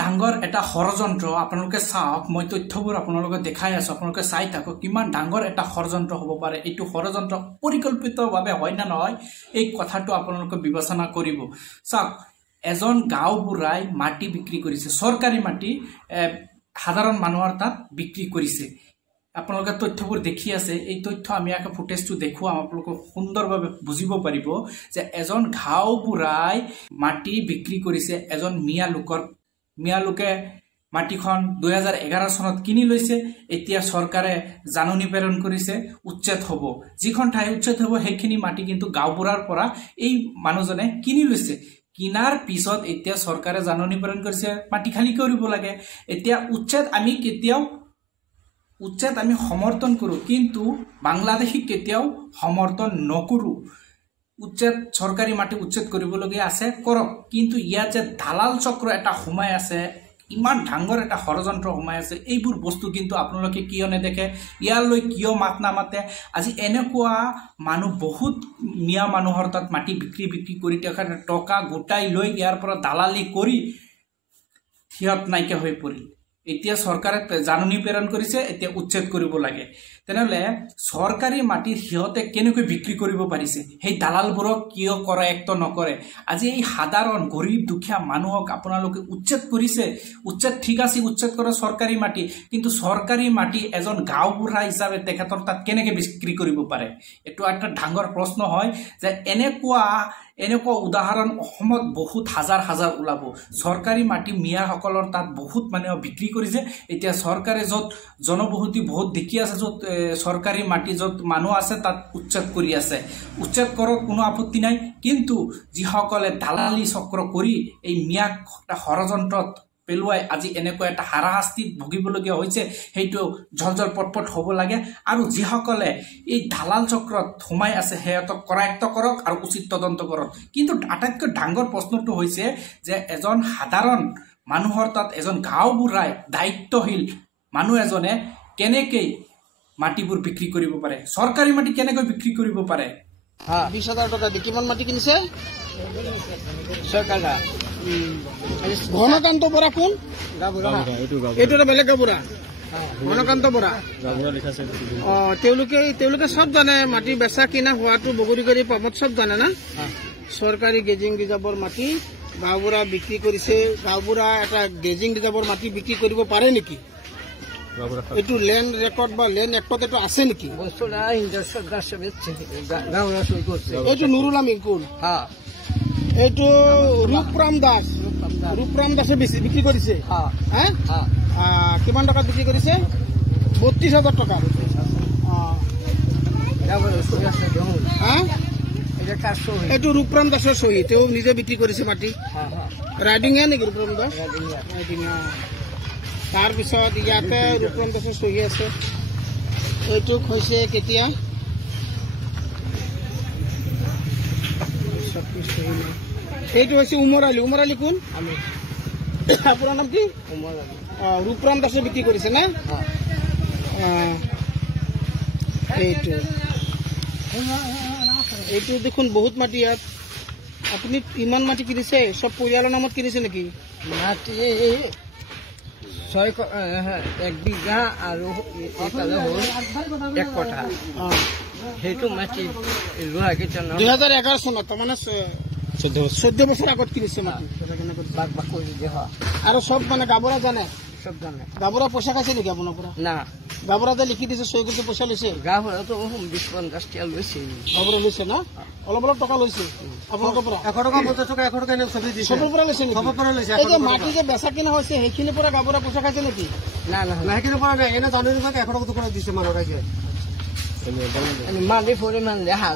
ডাঙৰ এটা ষড়যন্ত্ৰ আপোনালোকে চাওক মই তথ্যবোৰ আপোনালোকে দেখাই আছো আপোনালোকে চাই থাকক কিমান ডাঙৰ এটা ষড়যন্ত্ৰ হ'ব পাৰে এইটো ষড়যন্ত্ৰ পৰিকল্পিতভাৱে হয় না নহয় এই কথাটো আপোনালোকে বিবেচনা কৰিব চাওক এজন গাঁওবুঢ়াই মাটি বিক্ৰী কৰিছে সৰকাৰি মাটি সাধাৰণ মানুহৰ তাত বিক্ৰী কৰিছে আপোনালোকে তথ্যবোৰ দেখি আছে এই তথ্য আমি আকে ফুটেজটো দেখুৱাম আপোনালোকে সুন্দৰভাৱে বুজিব পাৰিব যে এজন গাঁওবুঢ়াই মাটি বিক্ৰী কৰিছে এজন মিয়ালোকে মাটিখন 2011 চনত কিনি লৈছে এতিয়া সৰকাৰে জাননী প্ৰেৰণ কৰিছে উচ্ছেদ হ'ব যিখন ঠাই উচ্ছেদ হ'ব সেইখিনি মাটি কিন্তু গাঁওবুঢ়াৰ পৰা এই মানুহজনে কিনি লৈছে কিনাৰ পিছত এতিয়া সৰকাৰে জাননী প্ৰেৰণ কৰিছে মাটি খালি কৰিব লাগে এতিয়া উচ্ছেদ আমি সমৰ্থন কৰো কিন্তু বাংলাদেশী কেতিয়াও সমৰ্থন নকৰো উচ্ছেদ সৰকাৰি মাটি উচ্ছেদ কৰিবলগীয়া আছে কৰক কিন্তু ইয়াত যে দালাল চক্ৰ এটা সোমাই আছে ইমান ডাঙৰ এটা ষড়যন্ত্ৰ সোমাই আছে এইবোৰ বস্তু কিন্তু আপোনালোকে কিয় নেদেখে ইয়ালৈ কিয় মাত নামাতে আজি এনেকুৱা মানুহ বহুত মিয়া মানুহৰ তাত মাটি বিক্ৰী কৰি টকা গোটাই লৈ ইয়াৰ পৰা দালালি কৰি হিয়ত নাইকে হৈ পৰিল এতিয়া সৰকাৰে জাননী প্ৰেৰণ কৰিছে এতিয়া উচ্ছেদ কৰিব লাগে তেনেহলে সৰকাৰি মাটি হিয়তে কেনেকৈ বিক্ৰী কৰিব পাৰিছে সেই দালালবোৰক কিয় কৰা একটো নকৰে আজি এই সাধাৰণ গৰীব দুখীয়া মানুহক আপোনালোকে উচ্ছেদ কৰিছে উচ্ছেদ ঠিক আছে উচ্ছেদ কৰে সৰকাৰি মাটি কিন্তু সৰকাৰি মাটি এজন গাঁওবুঢ়া হিচাপে তেখেতৰ তাত কেনেকৈ বিক্ৰী কৰিব পাৰে এটো একটা ডাঙৰ প্ৰশ্ন হয় যে এনেকুৱা উদাহৰণ অসমত বহুত হাজাৰ ওলাব সৰকাৰি মাটি মিয়াসকলৰ তাত বহুত মানুহ বিক্ৰী কৰিছে এতিয়া সৰকাৰে যত জনবহুতি বহুত দেখি আছে যত সৰকাৰি মাটি যত মানুহ আছে তাত উচ্ছেদ কৰি আছে উচ্ছেদ কৰক কোনো আপত্তি নাই কিন্তু যিসকলে দালালি চক্ৰ কৰি এই মিয়াক ষড়যন্ত্ৰত পেলুৱাই আজি এনেকুৱা এটা হাৰাশাস্তিত ভুগিবলগীয়া হৈছে সেইটো জলজল পটপট হ'ব লাগে আৰু যিসকলে এই দালাল চক্ৰত সোমাই আছে হেয়তক কৰায়ত্ব কৰক আৰু উচিত তদন্ত কৰক কিন্তু আটাইতকৈ ডাঙৰ প্ৰশ্নটো হৈছে যে এজন সাধাৰণ মানুহৰ তাত এজন গাঁওবুঢ়াই দায়িত্বশীল মানুহ এজনে কেনেকৈ মাটিবোৰ বিক্ৰী কৰিব পাৰে সৰকাৰি মাটি কেনেকৈ বিক্ৰী কৰিব পাৰে 20,000 টকা দি কিমান মাটি কিনিছে সৰকাৰে ঘনকান্ত বৰা কোন এইটো বেলেগ গাঁওবুঢ়া ঘনকান্ত বৰা তেওঁলোকে সব জানে মাটি বেচা কিনা হোৱাটো বগৰীগড়ী পামত সব জানে না সৰকাৰি গেজিং ৰিজাৰ্ভৰ মাটি গাঁওবুঢ়া বিক্ৰী কৰিছে গাঁওবুঢ়া এটা গেজিং ৰিজাৰ্ভৰ মাটি বিক্ৰী কৰিব পাৰে নেকি এইটো লেণ্ড ৰেকৰ্ড বা লেণ্ড এক্টত এইটো আছে নেকি এইটো নুৰুল আমিন কোন এইটো ৰূপৰাম দাসে বিক্ৰী কৰিছে কিমান টকাত বিক্ৰী কৰিছে 32,000 টকা এইটো ৰূপৰাম দাসৰ চহী তেওঁ নিজে বিক্ৰী কৰিছে মাটি ৰাইডিঙে নেকি ৰূপৰাম দাস তাৰপিছত ইয়াতে ৰূপৰাম দাসৰ চহী আছে এইটো হৈছে কেতিয়া এইটো হৈছে উমৰ আলী কোন আপোনাৰ নাম কি ৰূপৰাম দাসে বিক্ৰী কৰিছে না এইটো দেখোন বহুত মাটি ইয়াত আপুনি ইমান মাটি কিনিছে সব পৰিয়ালৰ নামত কিনিছে নেকি মাটি 1 বিঘা আৰু 1 কঠা সেইটো মাটি 2011 চনত তাৰমানে 14 বছৰ আগত কিনিছে মাটি আৰু সব মানে গাঁওবুঢ়া জানে সব জানে গাঁওবুঢ়া পইচা খাইছে নেকি আপোনাৰ পৰা না গাঁওবুঢ়া যে লিখি দিছে সৈ কৰি পইচা লৈছে গাঁওবুঢ়াটো 20-50 টকা লৈছে গাঁওবুঢ়া লৈছে না অলপ টকা লৈছে আপোনালোকৰ পৰা 100 টকা 50 টকা 100 টকা এনে চবি দিছে সবৰ পৰা লৈছে সবৰ পৰা লৈছে এই যে মাটি যে বেচা কিনা হৈছে সেইখিনি পৰা গাঁওবুঢ়া পইচা খাইছে নেকি না সেইখিনি পৰা নাই এনে জানুৱাৰী মাহত 100 টকা দিছে মানুহৰ ৰাইজে মাটি পৰিমাণ দেখা